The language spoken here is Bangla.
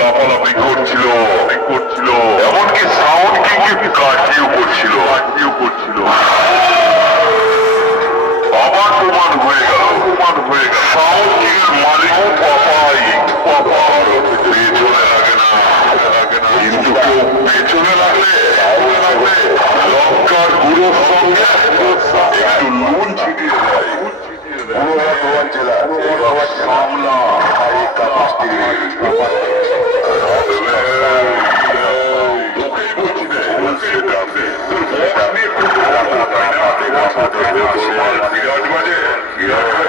লাফালাফি করছিল এমনকি সাউন্ড কিংকে কাটিয়েও করছিল আবার প্রমাণ হয়ে গেল সাউন্ড কিং এর মালিক পাপাই পেছনে লাগে না কিন্তু কেউ পেছনে লাগলে লঙ্কার গুঁড়োর সঙ্গে একটু নুন ছিটিয়ে দেয়। ভগবান জেলা সামলা বিরাট বাজে